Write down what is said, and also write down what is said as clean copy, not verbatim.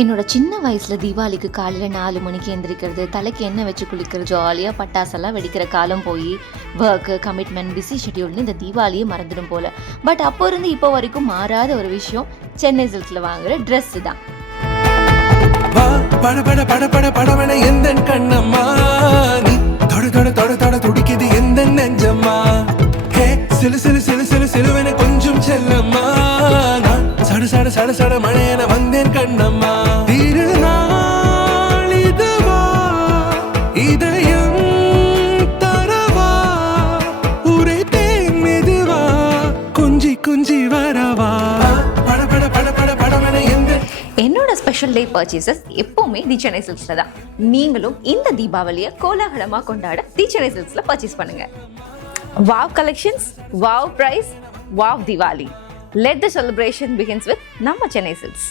என்னோட சின்ன வயசில் தீபாவளிக்கு காலையில் 4 மணிக்கு எந்திரிக்கிறது, தலைக்கு எண்ணெய் வச்சு குளிக்கிறது, ஜாலியாக பட்டாசெல்லாம் வெடிக்கிற காலம் போய் ஒர்க்கு, கமிட்மெண்ட், பிஸி ஷெட்யூல்னு இந்த தீபாவளியே மறந்துடும் போல். பட் அப்போ இருந்து இப்போ வரைக்கும் மாறாத ஒரு விஷயம் சென்னை சில்க்ஸில் வாங்குகிற ட்ரெஸ்ஸு தான். கொஞ்சம் செல்லம்மா சட சட சட மழையன வந்தேன் கண்ணம்மா. திருநாள் இதுவா இதயம் தரவா உரைத்தேன் மெதுவா கொஞ்சி கொஞ்சி வரவா பட பட பட பட படவன எந்த. என்னோட ஸ்பெஷல் டே பர்ச்சேசஸ் எப்போவுமே தி சென்னை சில்க்ஸில் தான். நீங்களும் இந்த தீபாவளியை கோலாகலமாக கொண்டாட தி சென்னை சில்க்ஸில் பர்ச்சேஸ் பண்ணுங்கள். Wow collections, wow price, wow Diwali. Let the celebration begins with நம்ம சென்னை சில்க்ஸ்.